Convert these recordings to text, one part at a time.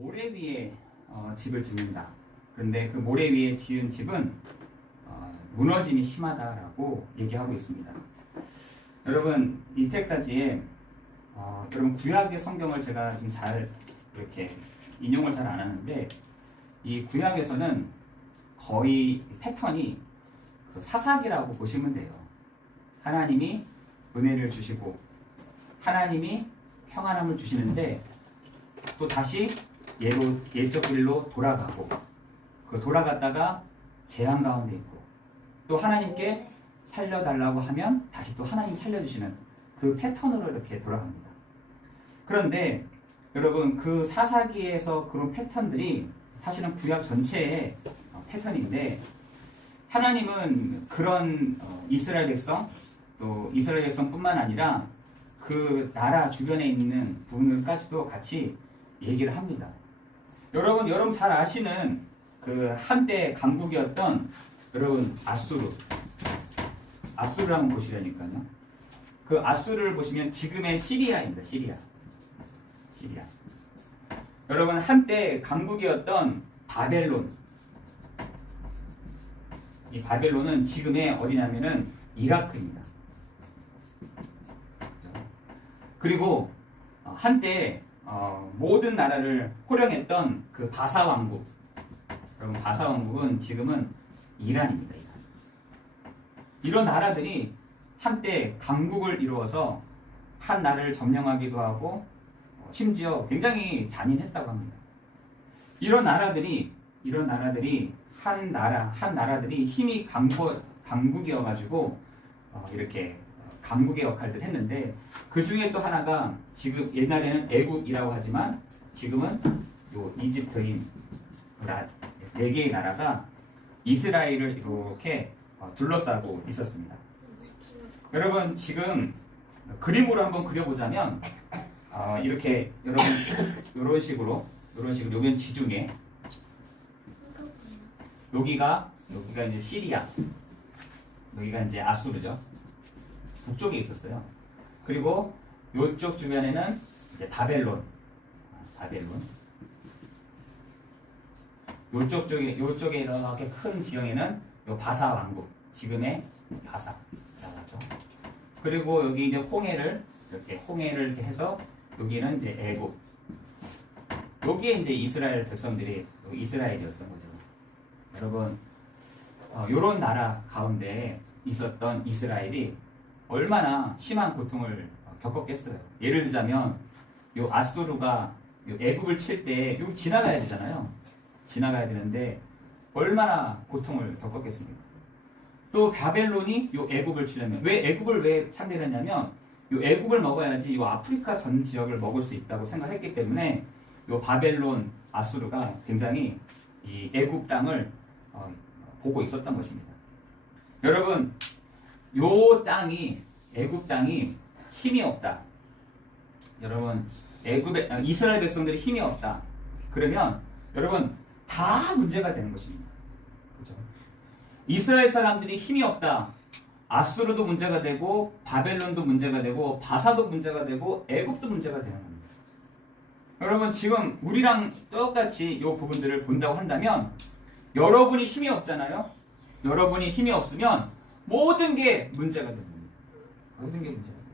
모래 위에 집을 짓는다. 그런데 그 모래 위에 지은 집은 무너짐이 심하다라고 얘기하고 있습니다. 여러분 이때까지의 여러분 구약의 성경을 제가 좀 잘 이렇게 인용을 잘 안 하는데 이 구약에서는 거의 패턴이 그 사사기라고 보시면 돼요. 하나님이 은혜를 주시고 하나님이 평안함을 주시는데 또 다시 예적 길로 돌아가고 그 돌아갔다가 재앙 가운데 있고 또 하나님께 살려달라고 하면 다시 또 하나님 살려주시는 그 패턴으로 이렇게 돌아갑니다. 그런데 여러분 그 사사기에서 그런 패턴들이 사실은 구약 전체의 패턴인데 하나님은 그런 이스라엘 백성 또 이스라엘 백성뿐만 아니라 그 나라 주변에 있는 부분들까지도 같이 얘기를 합니다. 여러분 잘 아시는 그 한때 강국이었던 여러분 아수르를 한번 보시려니까요. 그 아수르를 보시면 지금의 시리아입니다. 시리아. 여러분 한때 강국이었던 바벨론. 이 바벨론은 지금의 어디냐면은 이라크입니다. 그리고 한때 모든 나라를 호령했던 그 바사 왕국. 여러분 바사 왕국은 지금은 이란입니다. 이런 나라들이 한때 강국을 이루어서 한 나라를 점령하기도 하고 심지어 굉장히 잔인했다고 합니다. 이런 나라들이 한 나라들이 힘이 강국이어가지고 이렇게 강국의 역할들을 했는데 그 중에 또 하나가 지금 옛날에는 애국이라고 하지만 지금은 요 이집트인 4개의 나라가 이스라엘을 이렇게 둘러싸고 있었습니다. 여러분 지금 그림으로 한번 그려보자면 이렇게 여러분 이런 식으로 여기는 지중해, 여기가 이제 시리아, 여기가 이제 아수르죠. 북쪽에 있었어요. 그리고 이쪽 주변에는 이제 바벨론. 요쪽에 이렇게 큰 지형에는 요 바사 왕국, 지금의 바사 나라죠. 그리고 여기 이제 홍해를 이렇게 해서 여기는 이제 애국. 여기에 이제 이스라엘 백성들이 이스라엘이었던 거죠. 여러분, 요런 나라 가운데 있었던 이스라엘이 얼마나 심한 고통을 겪었겠어요. 예를 들자면 요 아수르가 요 애국을 칠 때 여기 지나가야 되잖아요. 지나가야 되는데 얼마나 고통을 겪었겠습니까? 또 바벨론이 요 애국을 치려면 애국을 왜 상대를 했냐면 요 애국을 먹어야지 요 아프리카 전 지역을 먹을 수 있다고 생각했기 때문에 요 바벨론 아수르가 굉장히 이 애국 땅을 보고 있었던 것입니다. 여러분 요 땅이 애국 땅이 힘이 없다. 여러분 이스라엘 백성들이 힘이 없다. 그러면 여러분 다 문제가 되는 것입니다. 그렇죠? 이스라엘 사람들이 힘이 없다. 아수르도 문제가 되고 바벨론도 문제가 되고 바사도 문제가 되고 애국도 문제가 되는 겁니다. 여러분 지금 우리랑 똑같이 이 부분들을 본다고 한다면 여러분이 힘이 없잖아요. 여러분이 힘이 없으면 모든 게 문제가 됩니다. 모든 게 문제가 돼요.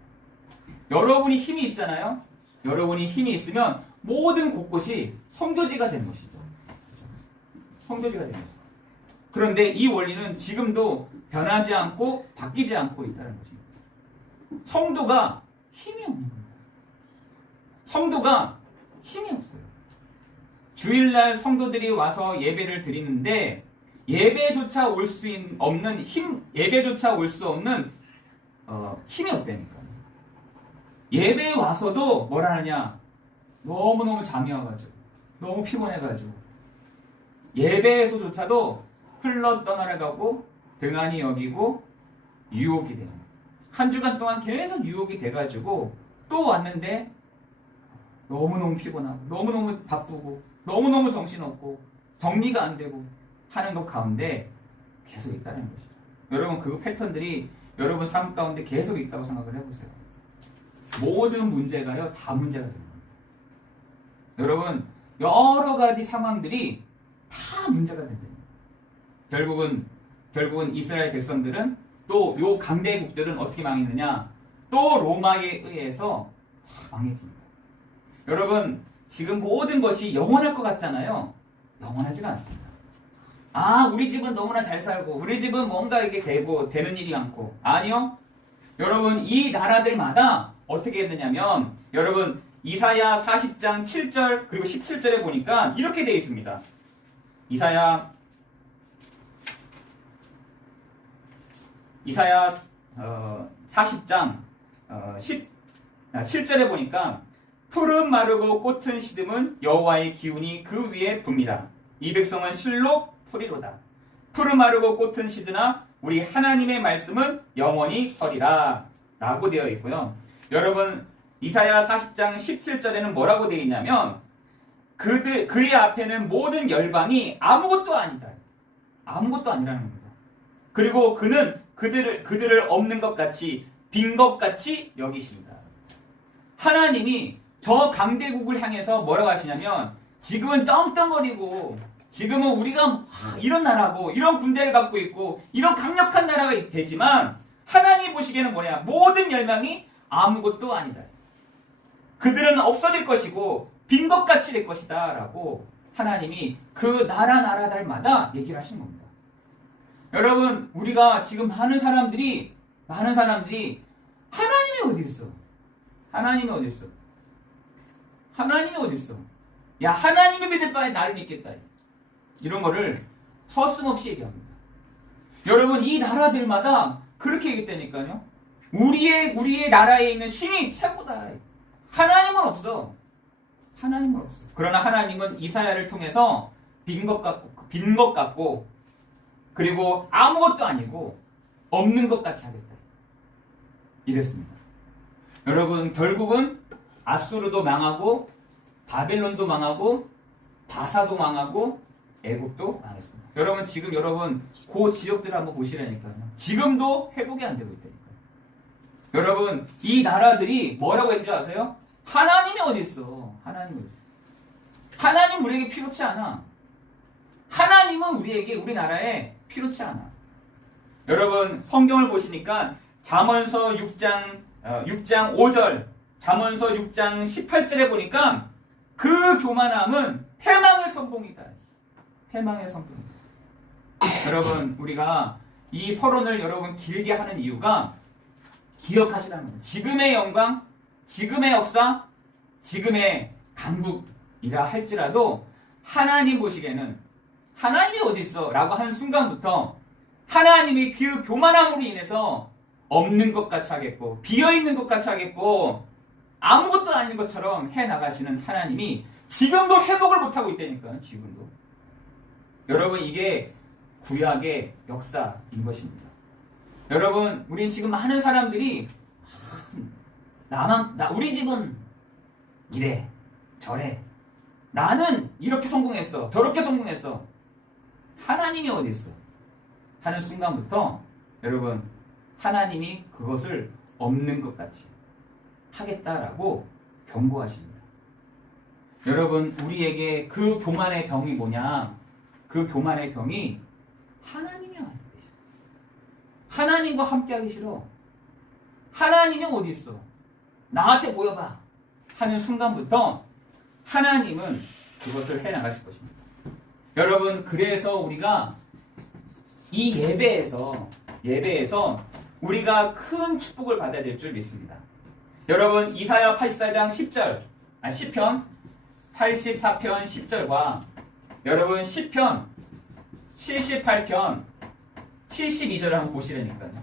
여러분이 힘이 있잖아요. 여러분이 힘이 있으면 모든 곳곳이 성교지가 되는 것이죠. 성교지가 되는 거죠. 그런데 이 원리는 지금도 변하지 않고 바뀌지 않고 있다는 것입니다. 성도가 힘이 없는 겁니다. 성도가 힘이 없어요. 주일날 성도들이 와서 예배를 드리는데 예배조차 올 수 없는 힘이 없다니까요. 예배에 와서도 뭐라 하냐? 너무너무 잠이 와가지고 너무 피곤해가지고 예배에서조차도 흘러 떠나가고 등한히 여기고 유혹이 돼요. 한 주간 동안 계속 유혹이 돼가지고 또 왔는데 너무너무 피곤하고 너무너무 바쁘고 너무너무 정신없고 정리가 안 되고 하는 것 가운데 계속 있다는 것이죠. 여러분 그 패턴들이 여러분 삶 가운데 계속 있다고 생각을 해보세요. 모든 문제가요 다 문제가 됩니다. 여러분 여러 가지 상황들이 다 문제가 된다. 결국은 이스라엘 백성들은 또 요 강대국들은 어떻게 망했느냐? 또 로마에 의해서 망해집니다. 여러분, 지금 모든 것이 영원할 것 같잖아요. 영원하지가 않습니다. 아, 우리 집은 너무나 잘 살고, 우리 집은 뭔가 이게 되는 일이 많고. 아니요. 여러분, 이 나라들마다 어떻게 했느냐면, 여러분, 이사야 40장 7절, 그리고 17절에 보니까 이렇게 되어 있습니다. 이사야 40장 17절에 보니까 푸른 마르고 꽃은 시듬은 여호와의 기운이 그 위에 붑니다. 이 백성은 실로 풀이로다. 푸른 마르고 꽃은 시드나 우리 하나님의 말씀은 영원히 서리라 라고 되어 있고요. 여러분, 이사야 40장 17절에는 뭐라고 되어 있냐면 그의 앞에는 모든 열방이 아무것도 아니다. 아무것도 아니라는 겁니다. 그리고 그는 그들을 없는 것 같이 빈 것 같이 여기십니다. 하나님이 저 강대국을 향해서 뭐라고 하시냐면 지금은 떵떵거리고 지금은 우리가 이런 나라고 이런 군대를 갖고 있고 이런 강력한 나라가 되지만 하나님 보시기에는 뭐냐? 모든 열방이 아무것도 아니다. 그들은 없어질 것이고 빈 것 같이 될 것이다 라고 하나님이 그 나라들마다 얘기를 하신 겁니다. 여러분, 우리가 지금 많은 사람들이 하나님이 어디 있어? 하나님이 어디 있어? 하나님이 어디 있어? 야, 하나님을 믿을 바에 나를 믿겠다. 이런 거를 서슴없이 얘기합니다. 여러분, 이 나라들마다 그렇게 얘기했다니까요. 우리의 나라에 있는 신이 최고다. 하나님은 없어. 하나님은 없어. 그러나 하나님은 이사야를 통해서 빈 것 같고 그리고 아무것도 아니고 없는 것 같이 하겠다. 이랬습니다. 여러분, 결국은 아수르도 망하고 바벨론도 망하고 바사도 망하고 애국도 망했습니다. 여러분, 지금 그 지역들을 한번 보시라니까요. 지금도 회복이 안 되고 있다니까요. 여러분, 이 나라들이 뭐라고 했는지 아세요? 하나님이 어디 있어? 하나님이 어디 있어? 하나님 우리에게 필요치 않아. 하나님은 우리 나라에 필요치 않아. 여러분, 성경을 보시니까 잠언서 6장 5절, 잠언서 6장 18절에 보니까 그 교만함은 패망의 선봉이다. 패망의 선봉이다. 여러분, 우리가 이 서론을 여러분 길게 하는 이유가 기억하시라는 거예요. 지금의 영광, 지금의 역사, 지금의 강국이라 할지라도 하나님 보시기에는 하나님이 어디 있어? 라고 하는 순간부터 하나님이 그 교만함으로 인해서 없는 것 같이 하겠고 비어있는 것 같이 하겠고 아무것도 아닌 것처럼 해나가시는 하나님이 지금도 회복을 못하고 있다니까요. 지금도. 여러분, 이게 구약의 역사인 것입니다. 여러분, 우린 지금 많은 사람들이 우리 집은 이래 저래 나는 이렇게 성공했어 저렇게 성공했어 하나님이 어디 있어? 하는 순간부터 여러분, 하나님이 그것을 없는 것 같이 하겠다라고 경고하십니다. 여러분, 우리에게 그 교만의 병이 뭐냐? 그 교만의 병이 하나님이 아닌 것이야. 하나님과 함께하기 싫어. 하나님이 어디 있어? 나한테 모여봐 하는 순간부터 하나님은 그것을 해나가실 것입니다. 여러분, 그래서 우리가 이 예배에서 우리가 큰 축복을 받아야 될 줄 믿습니다. 여러분, 이사야 84장 10절, 시편 84편 10절과 여러분 시편 78편 72절을 한번 보시라니까요.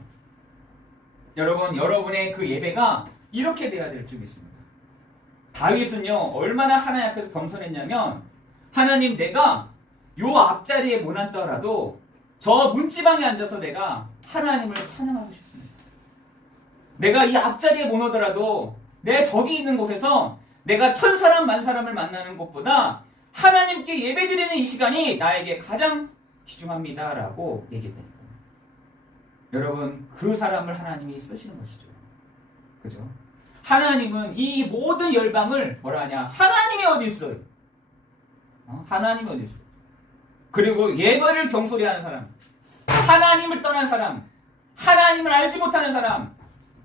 여러분의 그 예배가 이렇게 돼야 될 줄 믿습니다. 다윗은요, 얼마나 하나님 앞에서 겸손했냐면, 하나님, 내가 요 앞자리에 못 앉더라도 저 문지방에 앉아서 내가 하나님을 찬양하고 싶습니다. 내가 이 앞자리에 못 오더라도 내 저기 있는 곳에서 내가 천사람 만사람을 만나는 것보다 하나님께 예배드리는 이 시간이 나에게 가장 귀중합니다 라고 얘기했다니까요. 여러분, 그 사람을 하나님이 쓰시는 것이죠. 그죠? 하나님은 이 모든 열방을 뭐라 하냐? 하나님이 어디 있어요? 하나님이 어디 있어? 그리고 예배를 경솔히하는 사람, 하나님을 떠난 사람, 하나님을 알지 못하는 사람,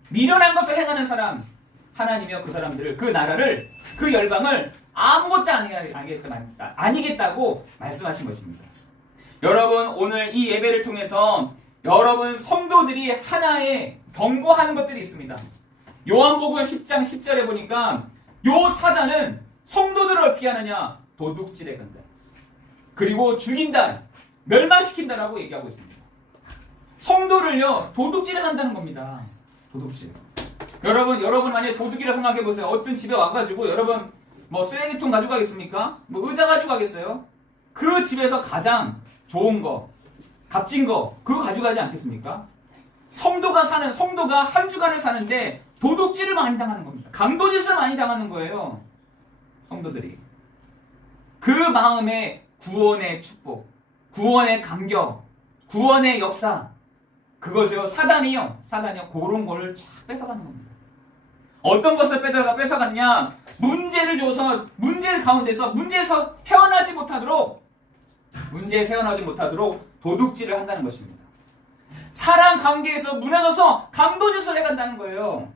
미련한 것을 행하는 사람, 하나님이여 그 사람들을, 그 나라를, 그 열방을 아무것도 아니겠다고 말씀하신 것입니다. 여러분, 오늘 이 예배를 통해서 여러분 성도들이 하나의 경고하는 것들이 있습니다. 요한복음 10장 10절에 보니까 요 사단은 성도들을 어떻게 하느냐? 도둑질해 간다. 그리고 죽인다, 멸망시킨다라고 얘기하고 있습니다. 성도를요, 도둑질해 간다는 겁니다. 도둑질. 여러분 만약에 도둑이라 생각해 보세요. 어떤 집에 와가지고 여러분 뭐 쓰레기통 가져가겠습니까? 뭐 의자 가져가겠어요? 그 집에서 가장 좋은 거, 값진 거, 그거 가져가지 않겠습니까? 성도가 한 주간을 사는데 도둑질을 많이 당하는 겁니다. 강도짓을 많이 당하는 거예요. 성도들이. 그 마음에 구원의 축복, 구원의 감격, 구원의 역사, 그것이요, 사단이요, 그런 거를 쫙 뺏어가는 겁니다. 어떤 것을 뺏어갔냐? 문제를 줘서, 문제 가운데서, 문제에서 헤어나지 못하도록 도둑질을 한다는 것입니다. 사랑 관계에서 무너져서 강도짓을 해간다는 거예요.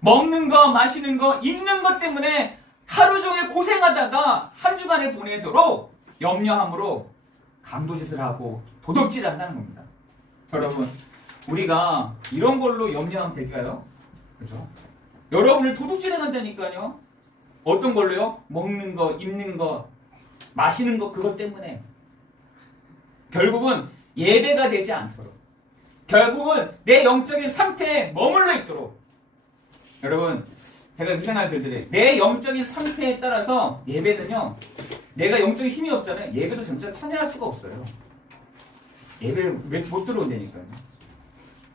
먹는 거, 마시는 거, 입는 것 때문에 하루 종일 고생하다가 한 주간을 보내도록 염려함으로 강도짓을 하고 도둑질을 한다는 겁니다. 여러분, 우리가 이런 걸로 염려하면 될까요? 그죠? 여러분을 도둑질해 간다니까요. 어떤 걸로요? 먹는 거, 입는 거, 마시는 거, 그것 때문에. 결국은 예배가 되지 않도록, 결국은 내 영적인 상태에 머물러 있도록. 여러분, 제가 그 생각을 들더래요. 내 영적인 상태에 따라서 예배는요, 내가 영적인 힘이 없잖아요. 예배도 진짜 참여할 수가 없어요. 예배를 못 들어온다니까요.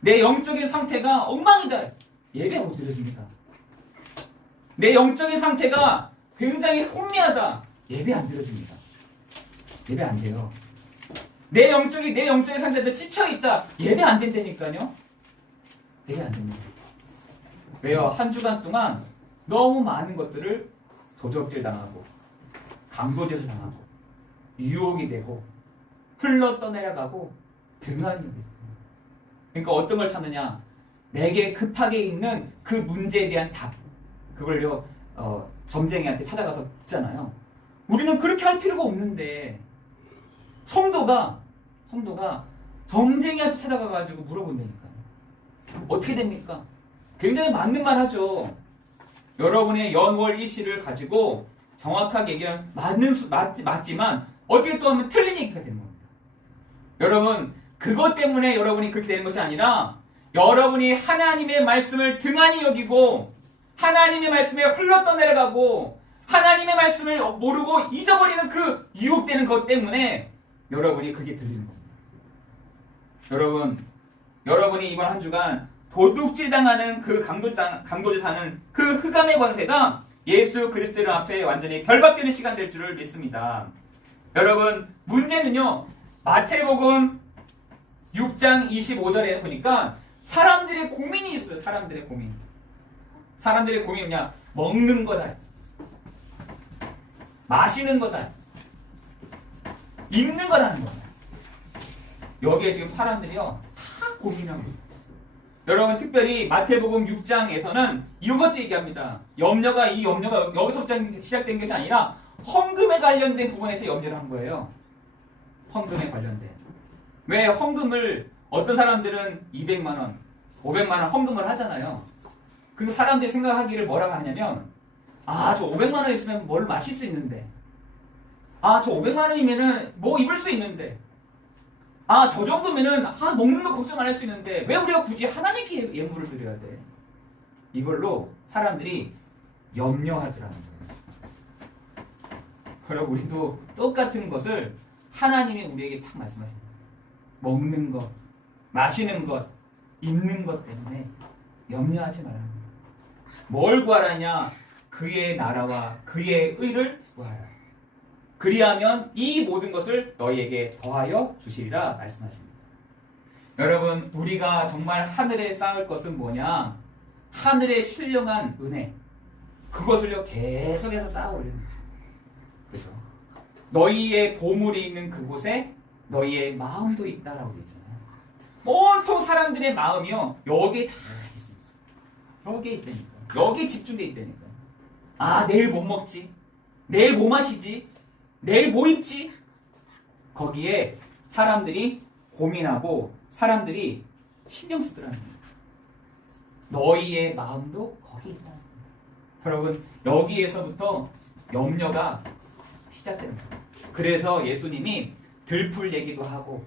내 영적인 상태가 엉망이다. 예배가 못 드려집니다. 내 영적인 상태가 굉장히 혼미하다. 예배 안 드려집니다. 예배 안 돼요. 내 영적인 상태가 지쳐있다. 예배 안 된다니까요. 예배 안 됩니다. 왜요? 한 주간 동안 너무 많은 것들을 도적질 당하고, 강도짓을 당하고, 유혹이 되고, 흘러 떠내려가고, 등한이 되고. 그러니까 어떤 걸 찾느냐? 내게 급하게 있는 그 문제에 대한 답. 그걸요, 점쟁이한테 찾아가서 묻잖아요. 우리는 그렇게 할 필요가 없는데, 성도가 점쟁이한테 찾아가가지고 물어본다니까요. 어떻게 됩니까? 굉장히 맞는 말 하죠. 여러분의 연월 일시를 가지고 정확하게 얘기하면 맞지만 어떻게 또 하면 틀린 얘기가 되는 겁니다. 여러분, 그것 때문에 여러분이 그렇게 되는 것이 아니라 여러분이 하나님의 말씀을 등한히 여기고 하나님의 말씀에 흘러 떠내려가고 하나님의 말씀을 모르고 잊어버리는 그 유혹되는 것 때문에 여러분이 그게 들리는 겁니다. 여러분이 이번 한 주간 도둑질 당하는 그 강도짓 하는 그 흑암의 권세가 예수 그리스도 앞에 완전히 결박되는 시간 될 줄을 믿습니다. 여러분, 문제는요, 마태복음 6장 25절에 보니까 사람들의 고민이 있어요. 사람들의 고민이 뭐냐? 먹는 거다, 마시는 거다, 입는 거라는 거다. 여기에 지금 사람들이요, 다 고민하고 있어요. 여러분, 특별히 마태복음 6장에서는 이것도 얘기합니다. 염려가 여기서부터 시작된 것이 아니라 헌금에 관련된 부분에서 염려를 한 거예요. 헌금에 관련된. 왜 헌금을 어떤 사람들은 200만 원, 500만 원 헌금을 하잖아요. 그 사람들이 생각하기를 뭐라고 하냐면, 저 500만 원 있으면 뭘 마실 수 있는데, 저 500만 원이면은 뭐 입을 수 있는데, 저 정도면은 먹는 거 걱정 안 할 수 있는데 왜 우리가 굳이 하나님께 예물을 드려야 돼? 이걸로 사람들이 염려하더라는 거예요. 그럼 우리도 똑같은 것을 하나님이 우리에게 딱 말씀하십니다. 먹는 것, 마시는 것, 입는 것 때문에 염려하지 말라는 거예요. 뭘 구하라냐? 그의 나라와 그의 의를 구하라. 그리하면 이 모든 것을 너희에게 더하여 주시리라 말씀하십니다. 여러분, 우리가 정말 하늘에 쌓을 것은 뭐냐? 하늘의 신령한 은혜. 그것을요, 계속해서 쌓아 올리는 거죠. 그죠? 너희의 보물이 있는 그곳에 너희의 마음도 있다라고 되잖아요. 온통 사람들의 마음이요 여기에 다 있습니다. 여기에 있다니까. 여기에 집중돼 있다니까. 아, 내일 뭐 먹지? 내일 뭐 마시지? 내일 뭐 입지? 거기에 사람들이 고민하고 사람들이 신경 쓰더라는 거예요. 너희의 마음도 거기 있다. 여러분, 여기에서부터 염려가 시작되는 거예요. 그래서 예수님이 들풀 얘기도 하고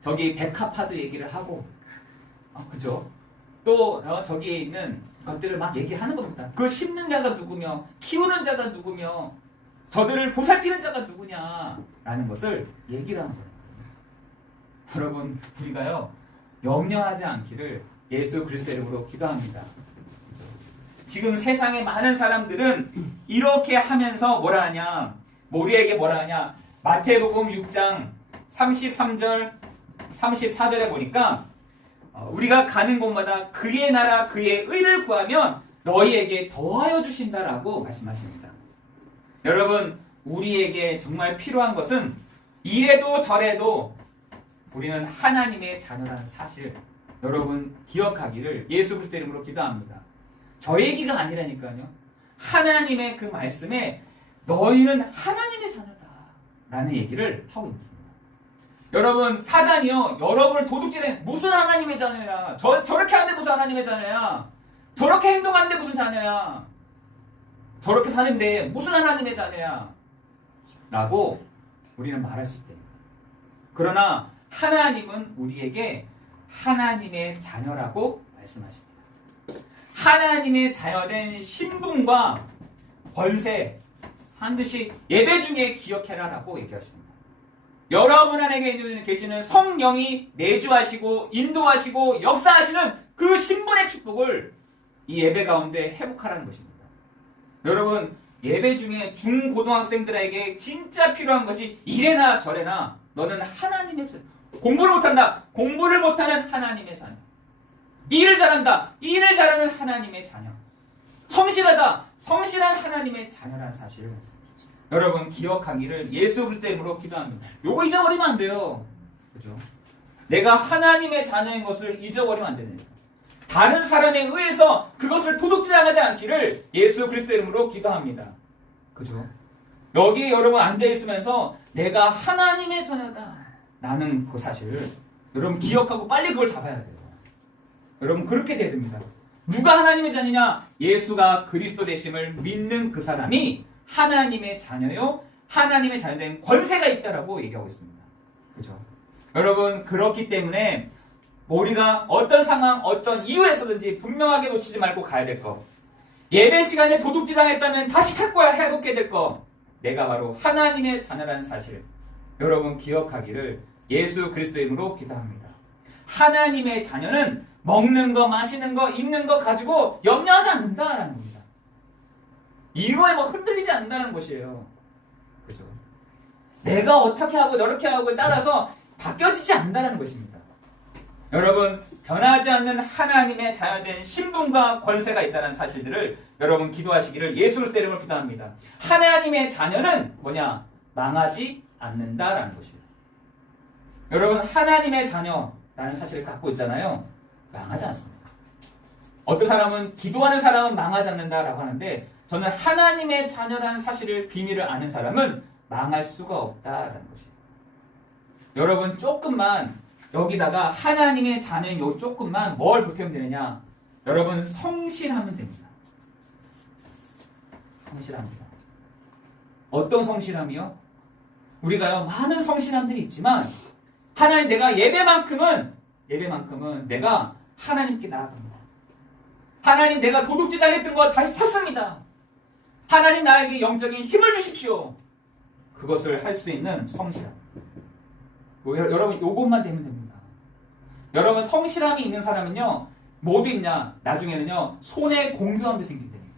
저기 백합화도 얘기를 하고 그죠? 또 저기에 있는 것들을 막 얘기하는 겁니다. 그 심는 자가 누구며 키우는 자가 누구며 저들을 보살피는 자가 누구냐라는 것을 얘기를 하는 거예요. 여러분, 우리가요 염려하지 않기를 예수 그리스도의 이름으로 기도합니다. 지금 세상의 많은 사람들은 이렇게 하면서 뭐라 하냐, 우리에게 뭐라 하냐, 마태복음 6장 33절 34절에 보니까 우리가 가는 곳마다 그의 나라 그의 의를 구하면 너희에게 더하여 주신다라고 말씀하십니다. 여러분, 우리에게 정말 필요한 것은 이래도 저래도 우리는 하나님의 자녀라는 사실, 여러분 기억하기를 예수 그리스도 이름으로 기도합니다. 저 얘기가 아니라니까요. 하나님의 그 말씀에 너희는 하나님의 자녀다 라는 얘기를 하고 있습니다. 여러분, 사단이요 여러분을 도둑질해. 무슨 하나님의 자녀야, 저렇게 하는데 무슨 하나님의 자녀야, 저렇게 행동하는데 무슨 자녀야, 저렇게 사는데 무슨 하나님의 자녀야 라고 우리는 말할 수 있대요. 그러나 하나님은 우리에게 하나님의 자녀라고 말씀하십니다. 하나님의 자녀된 신분과 권세 반드시 예배 중에 기억해라라고 얘기하십니다. 여러분 안에 계시는 성령이 내주하시고 인도하시고 역사하시는 그 신분의 축복을 이 예배 가운데 회복하라는 것입니다. 여러분, 예배 중에 중고등학생들에게 진짜 필요한 것이 이래나 저래나 너는 하나님의 자녀. 공부를 못한다. 공부를 못하는 하나님의 자녀. 일을 잘한다. 일을 잘하는 하나님의 자녀. 성실하다. 성실한 하나님의 자녀라는 사실을 여러분 기억하기를 예수 그리스도의 이름으로 기도합니다. 요거 잊어버리면 안 돼요. 그죠? 내가 하나님의 자녀인 것을 잊어버리면 안 됩니다. 다른 사람에 의해서 그것을 도둑질하지 않기를 예수 그리스도의 이름으로 기도합니다. 그죠? 여기 여러분 앉아있으면서 내가 하나님의 자녀다 라는 그 사실을 여러분 기억하고 빨리 그걸 잡아야 돼요. 여러분 그렇게 돼야 됩니다. 누가 하나님의 자녀냐? 예수가 그리스도 되심을 믿는 그 사람이 하나님의 자녀요, 하나님의 자녀된 권세가 있다라고 얘기하고 있습니다. 그죠? 여러분, 그렇기 때문에 우리가 어떤 상황, 어떤 이유에서든지 분명하게 놓치지 말고 가야 될 거. 예배 시간에 도둑질당했다면 다시 찾고 해놓게 될 거. 내가 바로 하나님의 자녀라는 사실. 여러분 기억하기를 예수 그리스도의 이름으로 기도합니다. 하나님의 자녀는 먹는 거, 마시는 거, 입는 거 가지고 염려하지 않는다라는 겁니다. 이거에 뭐 흔들리지 않는다는 것이에요. 그죠? 내가 어떻게 하고 저렇게 하고에 따라서 바뀌어지지 않는다는 것입니다. 여러분, 변하지 않는 하나님의 자녀된 신분과 권세가 있다는 사실들을 여러분 기도하시기를 예수 그리스도의 이름으로 기도합니다. 하나님의 자녀는 뭐냐? 망하지 않는다라는 것이에요. 여러분, 하나님의 자녀라는 사실을 갖고 있잖아요. 망하지 않습니다. 어떤 사람은 기도하는 사람은 망하지 않는다라고 하는데 저는 하나님의 자녀라는 사실을 비밀을 아는 사람은 망할 수가 없다라는 것이에요. 여러분 조금만 여기다가 하나님의 자녀인 요 조금만 뭘 보태면 되느냐? 여러분 성실하면 됩니다. 성실합니다. 어떤 성실함이요? 우리가요 많은 성실함들이 있지만 하나님 내가 예배만큼은 내가 하나님께 나아갑니다. 하나님 내가 도둑질 당했던 거 다시 찾습니다. 하나님 나에게 영적인 힘을 주십시오. 그것을 할 수 있는 성실함. 여러분 요것만 되면 됩니다. 여러분 성실함이 있는 사람은요 뭐도 있냐? 나중에는요 손에 공교함도 생긴답니다.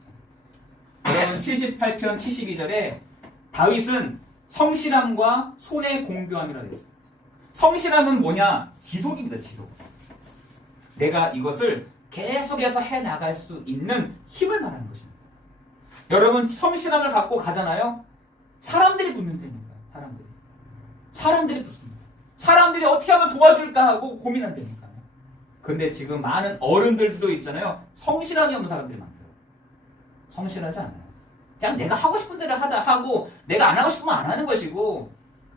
여러분 78편 72절에 다윗은 성실함과 손에 공교함이라고 되어 있습니다. 성실함은 뭐냐? 지속입니다. 지속. 내가 이것을 계속해서 해나갈 수 있는 힘을 말하는 것입니다. 여러분 성실함을 갖고 가잖아요. 사람들이 붙는다니까요. 사람들이 붙습니다. 사람들이 어떻게 하면 도와줄까 하고 고민한다니까요. 근데 지금 많은 어른들도 있잖아요. 성실함이 없는 사람들이 많더라고요. 성실하지 않아요. 그냥 내가 하고 싶은 대로 하고 내가 안 하고 싶으면 안 하는 것이고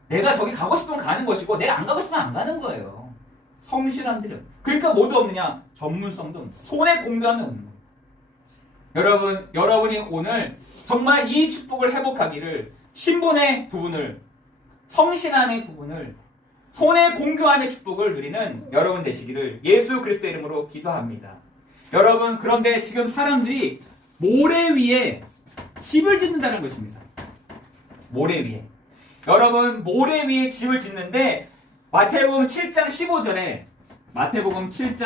내가 저기 가고 싶으면 가는 것이고 내가 안 가고 싶으면 안 가는 거예요. 성실함들은. 그러니까 뭐도 없느냐? 전문성도 없는 거예요. 손에 공부하면 없는 거예요. 여러분이 오늘 정말 이 축복을 회복하기를 신분의 부분을 성실함의 부분을 손에 공교함의 축복을 누리는 여러분 되시기를 예수 그리스도의 이름으로 기도합니다. 여러분 그런데 지금 사람들이 모래 위에 집을 짓는다는 것입니다. 모래 위에. 여러분 모래 위에 집을 짓는데 마태복음 7장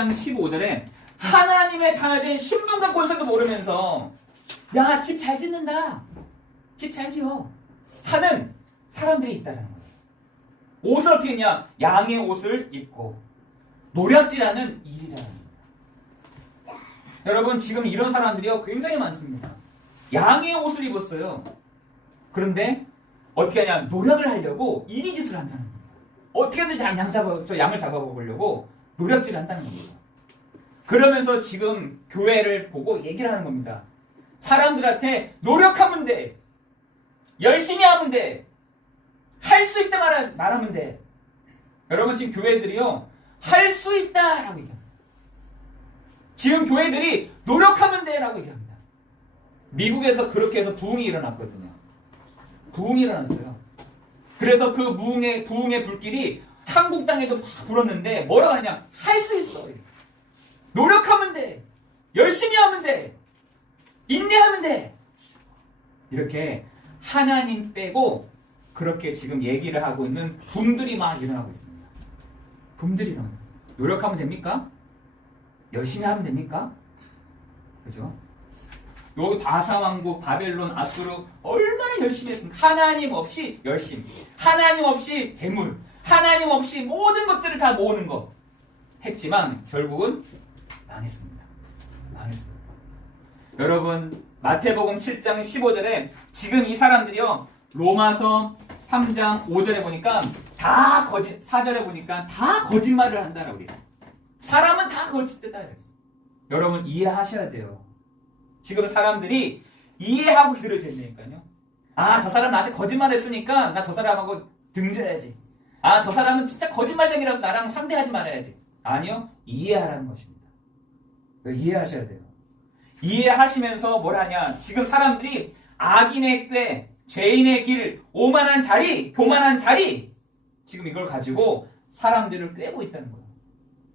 15절에 하나님의 자녀된 신분과 권세도 모르면서 야, 집 잘 짓는다. 집 잘 지어. 하는 사람들이 있다는 거예요. 옷을 어떻게 했냐? 양의 옷을 입고 노략질하는 일이라는 거예요. 여러분 지금 이런 사람들이요 굉장히 많습니다. 양의 옷을 입었어요. 그런데 어떻게 하냐? 노력을 하려고 이리짓을 한다는 거예요. 어떻게든 양을 잡아보려고 노력질을 한다는 겁니다. 그러면서 지금 교회를 보고 얘기를 하는 겁니다. 사람들한테 노력하면 돼. 열심히 하면 돼. 할 수 있다 말하면 돼. 여러분 지금 교회들이요. 할 수 있다라고 얘기합니다. 지금 교회들이 노력하면 돼라고 얘기합니다. 미국에서 그렇게 해서 부흥이 일어났거든요. 부흥이 일어났어요. 그래서 그 부흥의 불길이 한국 땅에도 막 불었는데 뭐라고 하냐? 할 수 있어. 노력하면 돼. 열심히 하면 돼. 인내하면 돼. 이렇게 하나님 빼고 그렇게 지금 얘기를 하고 있는 붐들이 막 일어나고 있습니다. 붐들이 일어나요. 노력하면 됩니까? 열심히 하면 됩니까? 그죠? 여기 바사왕국, 바벨론, 아수르 얼마나 열심히 했습니까? 하나님 없이 열심, 하나님 없이 재물, 하나님 없이 모든 것들을 다 모으는 것 했지만 결국은 망했습니다. 망했어요. 여러분 마태복음 7장 15절에 지금 이 사람들이요 로마서 3장 5절에 보니까 다 4절에 보니까 다 거짓말을 한다라고 그래요. 사람은 다 거짓되다 그랬어요. 여러분 이해하셔야 돼요. 지금 사람들이 이해하고 기다려야 된다니까요. 아, 저 사람 나한테 거짓말 했으니까 나 저 사람하고 등져야지. 아, 저 사람은 진짜 거짓말쟁이라서 나랑 상대하지 말아야지. 아니요. 이해하라는 것입니다. 이해하셔야 돼요. 이해하시면서 뭘 하냐. 지금 사람들이 악인의 꾀, 죄인의 길, 오만한 자리, 교만한 자리 지금 이걸 가지고 사람들을 꿰고 있다는 거예요.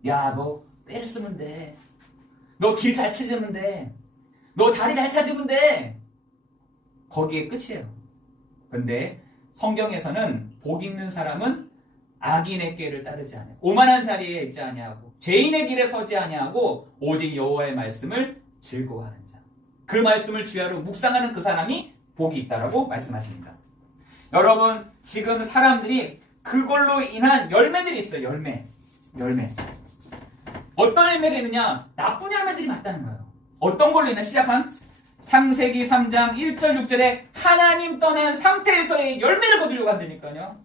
야, 너 꾀를 쓰면 돼. 너 길 잘 찾으면 돼. 너 자리 잘 찾으면 돼. 거기에 끝이에요. 근데 성경에서는 복 있는 사람은 악인의 꾀를 따르지 않아요. 오만한 자리에 있지 아니하고 죄인의 길에 서지 아니하고 오직 여호와의 말씀을 즐거워하는 자. 그 말씀을 주야로 묵상하는 그 사람이 복이 있다라고 말씀하십니다. 여러분 지금 사람들이 그걸로 인한 열매들이 있어요. 열매. 어떤 열매를 있느냐? 나쁜 열매들이 많다는 거예요. 어떤 걸로 인해 시작한? 창세기 3장 1절 6절에 하나님 떠난 상태에서의 열매를 거두려고 한다니까요.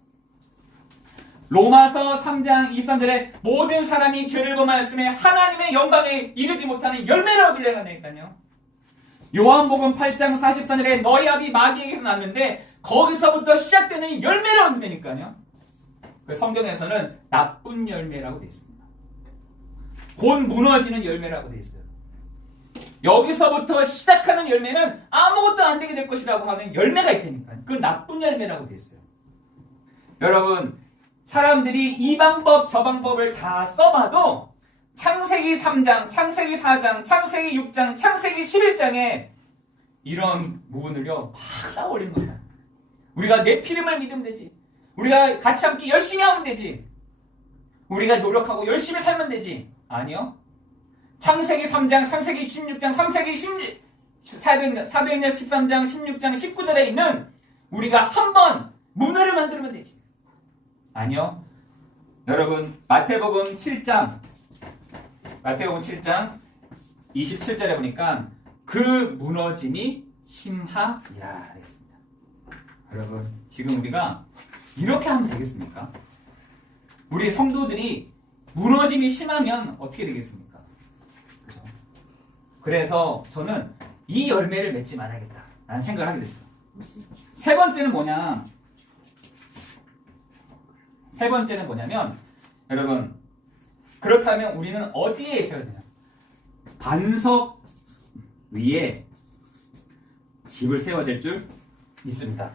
로마서 3장 23절에 모든 사람이 죄를 범하였음에 하나님의 영광에 이르지 못하는 열매를 얻으려고 한다니까요. 요한복음 8장 44절에 너희 아비 마귀에게서 났는데 거기서부터 시작되는 열매를 얻는다니까요. 성경에서는 나쁜 열매라고 되어 있습니다. 곧 무너지는 열매라고 되어 있어요. 여기서부터 시작하는 열매는 아무것도 안 되게 될 것이라고 하는 열매가 있다니까요. 그건 나쁜 열매라고 되어 있어요. 여러분 사람들이 이 방법 저 방법을 다 써봐도 창세기 3장, 창세기 4장, 창세기 6장, 창세기 11장에 이런 부분을요 막 쌓아올리는 겁니다. 우리가 내 피름을 믿으면 되지. 우리가 같이 함께 열심히 하면 되지. 우리가 노력하고 열심히 살면 되지. 아니요. 창세기 3장, 창세기 16장, 사도행전 13장, 16장, 19절에 있는 우리가 한번 문화를 만들면 되지. 아니요. 여러분 마태복음 7장 27절에 보니까 그 무너짐이 심하니라 했습니다. 여러분 지금 우리가 이렇게 하면 되겠습니까? 우리 성도들이 무너짐이 심하면 어떻게 되겠습니까? 그죠? 그래서 저는 이 열매를 맺지 말아야겠다라는 생각을 하게 됐어요. 세 번째는 뭐냐면 여러분, 그렇다면 우리는 어디에 있어야 되냐? 반석 위에 집을 세워야 될 줄 믿습니다.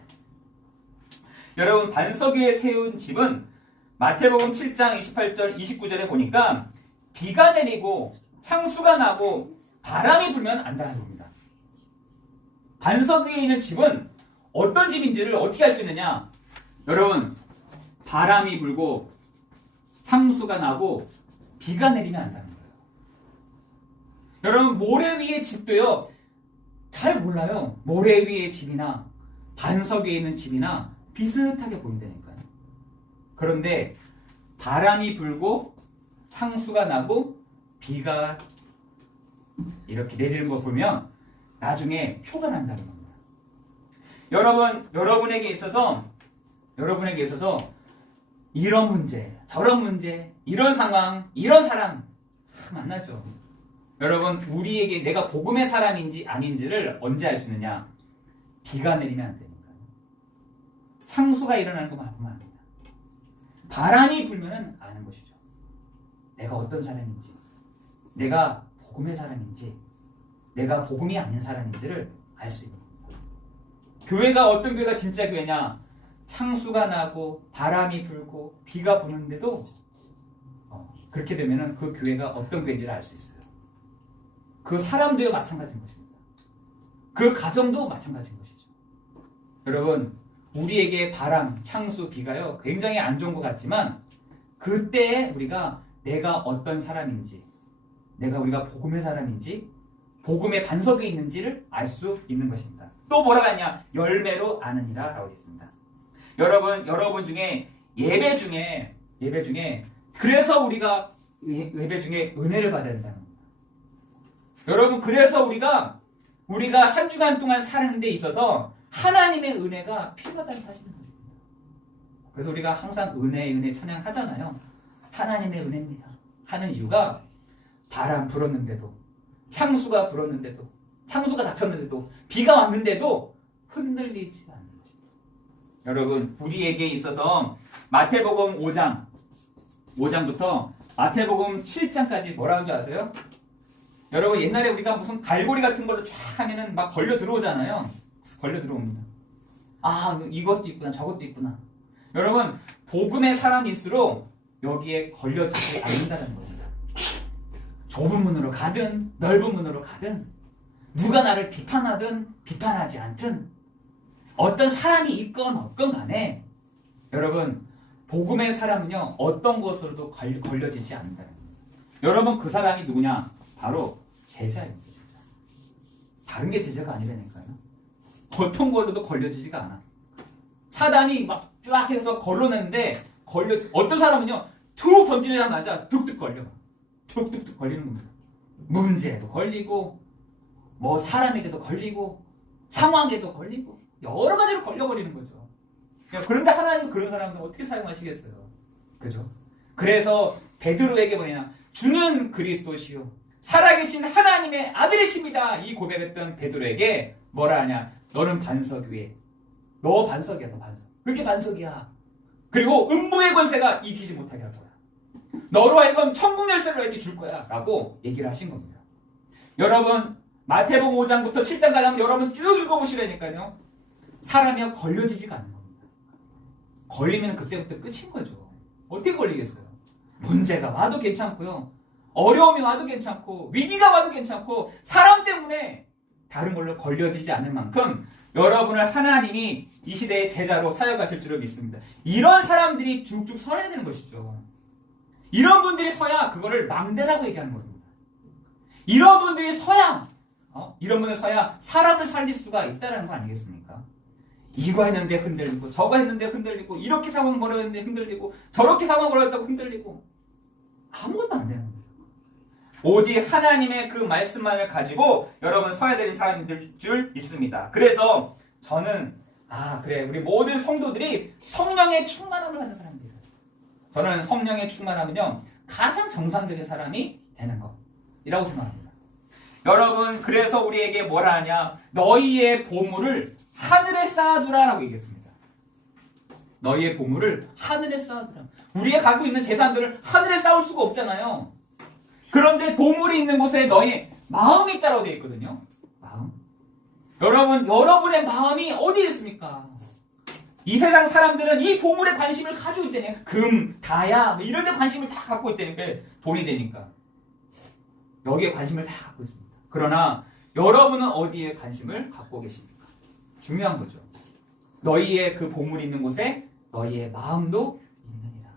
여러분, 반석 위에 세운 집은 마태복음 7장 28절 29절에 보니까 비가 내리고 창수가 나고 바람이 불면 안다는 겁니다. 반석 위에 있는 집은 어떤 집인지를 어떻게 알 수 있느냐? 여러분, 바람이 불고 창수가 나고 비가 내리면 안다는 거예요. 여러분, 모래 위의 집도요, 잘 몰라요. 모래 위의 집이나 반석 위에 있는 집이나 비슷하게 보인다니까요. 그런데 바람이 불고 창수가 나고 비가 이렇게 내리는 거 보면 나중에 표가 난다는 겁니다. 여러분에게 있어서 이런 문제, 저런 문제, 이런 상황, 이런 사람 만나죠. 여러분, 우리에게 내가 복음의 사람인지 아닌지를 언제 알 수 있느냐? 비가 내리면 안 되니까요. 창수가 일어나는 것만 보면 안 됩니다. 바람이 불면 아는 것이죠. 내가 어떤 사람인지, 내가 복음의 사람인지, 내가 복음이 아닌 사람인지를 알 수 있는 겁니다. 교회가 어떤 교회가 진짜 교회냐? 창수가 나고 바람이 불고 비가 부는데도 그렇게 되면 그 교회가 어떤 교회인지를 알 수 있어요. 그 사람도 마찬가지인 것입니다. 그 가정도 마찬가지인 것이죠. 여러분, 우리에게 바람, 창수, 비가요 굉장히 안 좋은 것 같지만 그때 우리가 내가 어떤 사람인지, 우리가 복음의 사람인지, 복음의 반석에 있는지를 알 수 있는 것입니다. 또 뭐라고 하냐? 열매로 아느니라 라고 있습니다. 여러분 중에 예배 중에 그래서 우리가 예배 중에 은혜를 받아야 된다는 겁니다. 여러분, 그래서 우리가 한 주간 동안 사는 데 있어서 하나님의 은혜가 필요하다는 사실입니다. 그래서 우리가 항상 은혜 찬양하잖아요. 하나님의 은혜입니다 하는 이유가 바람 불었는데도, 창수가 불었는데도, 창수가 닥쳤는데도, 비가 왔는데도 흔들리지 않는 것입니다. 여러분, 우리에게 있어서 마태복음 5장부터 마태복음 7장까지 뭐라는 줄 아세요? 여러분, 옛날에 우리가 무슨 갈고리 같은 걸로 쫙 하면은 막 걸려 들어오잖아요. 걸려 들어옵니다. 아, 이것도 있구나, 저것도 있구나. 여러분, 복음의 사람일수록 여기에 걸려지지 않는다는 겁니다. 좁은 문으로 가든 넓은 문으로 가든 누가 나를 비판하든 비판하지 않든 어떤 사람이 있건 없건 간에 여러분, 복음의 사람은요 어떤 것으로도 걸려지지 않는다는 겁니다. 여러분, 그 사람이 누구냐? 바로 제자입니다. 제자. 다른 게 제자가 아니라니까요. 어떤 걸로도 걸려지지가 않아. 사단이 막 쫙 해서 걸러내는데 어떤 사람은요 툭 던지자마자 툭툭 걸려. 툭툭툭 걸리는 겁니다. 문제에도 걸리고 뭐 사람에게도 걸리고 상황에도 걸리고 여러 가지로 걸려버리는 거죠. 그런데 하나님은 그런 사람들 어떻게 사용하시겠어요? 그죠? 그래서 베드로에게 뭐냐? 주는 그리스도시요 살아계신 하나님의 아들이십니다. 이 고백했던 베드로에게 뭐라 하냐? 너는 반석 위에. 너 반석이야, 너 반석. 그렇게 반석이야. 그리고 음부의 권세가 이기지 못하게 할 거야. 너로 하여금 천국 열쇠를 너에게 줄 거야. 라고 얘기를 하신 겁니다. 여러분, 마태복음 5장부터 7장까지 하면 여러분 쭉 읽어보시라니까요. 사람이 걸려지지가 않는 겁니다. 걸리면 그때부터 끝인 거죠. 어떻게 걸리겠어요? 문제가 와도 괜찮고요. 어려움이 와도 괜찮고 위기가 와도 괜찮고 사람 때문에 다른 걸로 걸려지지 않을 만큼 여러분을 하나님이 이 시대의 제자로 사역하실 줄을 믿습니다. 이런 사람들이 쭉쭉 서야 되는 것이죠. 이런 분들이 서야 그거를 망대라고 얘기하는 겁니다. 이런 분들이 서야 사람을 살릴 수가 있다는 거 아니겠습니까? 이거 했는데 흔들리고 저거 했는데 흔들리고 이렇게 상황 벌어졌는데 흔들리고 저렇게 상황 벌어졌다고 흔들리고 아무것도 안 되는 거예요. 오직 하나님의 그 말씀만을 가지고 여러분 서야 되는 사람들 줄 있습니다. 그래서 저는 그래. 우리 모든 성도들이 성령의 충만함을 받는 사람들이에요. 저는 성령의 충만함은요, 가장 정상적인 사람이 되는 것이라고 생각합니다. 여러분, 그래서 우리에게 뭐라 하냐? 너희의 보물을 하늘에 쌓아두라라고 얘기했습니다. 너희의 보물을 하늘에 쌓아두라. 우리가 갖고 있는 재산들을 하늘에 쌓을 수가 없잖아요. 그런데 보물이 있는 곳에 너희 마음이 있다라고 되어 있거든요. 마음. 여러분의 마음이 어디에 있습니까? 이 세상 사람들은 이 보물에 관심을 가지고 있다니. 금, 다야, 이런 데 관심을 다 갖고 있다니까. 돈이 되니까. 여기에 관심을 다 갖고 있습니다. 그러나 여러분은 어디에 관심을 갖고 계십니까? 중요한 거죠. 너희의 그 보물이 있는 곳에 너희의 마음도 있느니라.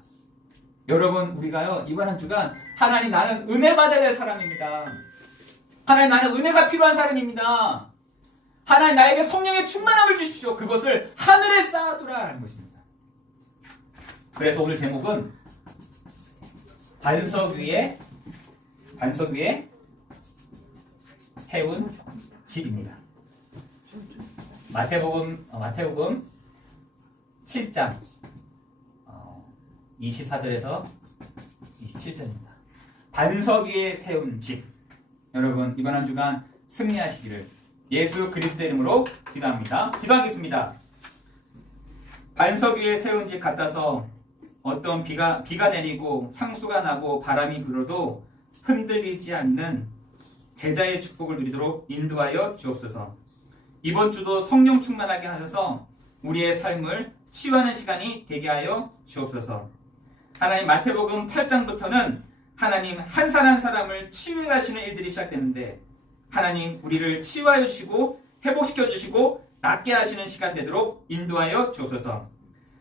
여러분, 우리가요, 이번 한 주간 하나님, 나는 은혜 받아야 될 사람입니다. 하나님, 나는 은혜가 필요한 사람입니다. 하나님, 나에게 성령의 충만함을 주십시오. 그것을 하늘에 쌓아두라라는 것입니다. 그래서 오늘 제목은 반석 위에 세운 집입니다. 마태복음 7장 24절에서 27절입니다. 반석 위에 세운 집. 여러분, 이번 한 주간 승리하시기를 예수 그리스도 이름으로 기도합니다. 기도하겠습니다. 반석 위에 세운 집 같아서 어떤 비가 내리고 창수가 나고 바람이 불어도 흔들리지 않는 제자의 축복을 누리도록 인도하여 주옵소서. 이번 주도 성령 충만하게 하셔서 우리의 삶을 치유하는 시간이 되게 하여 주옵소서. 하나님, 마태복음 8장부터는 하나님 한 사람 한 사람을 치유해 가시는 일들이 시작되는데, 하나님 우리를 치유하여 주시고 회복시켜 주시고 낫게 하시는 시간 되도록 인도하여 주옵소서.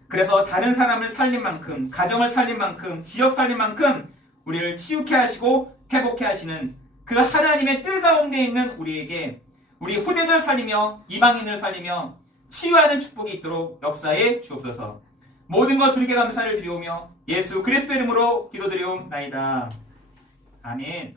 그래서 다른 사람을 살린 만큼, 가정을 살린 만큼, 지역 살린 만큼 우리를 치유케 하시고 회복케 하시는 그 하나님의 뜰 가운데 있는 우리에게, 우리 후대들 살리며 이방인을 살리며 치유하는 축복이 있도록 역사해 주옵소서. 모든 것 주님께 감사를 드리오며 예수 그리스도 이름으로 기도드리옵나이다. 아멘.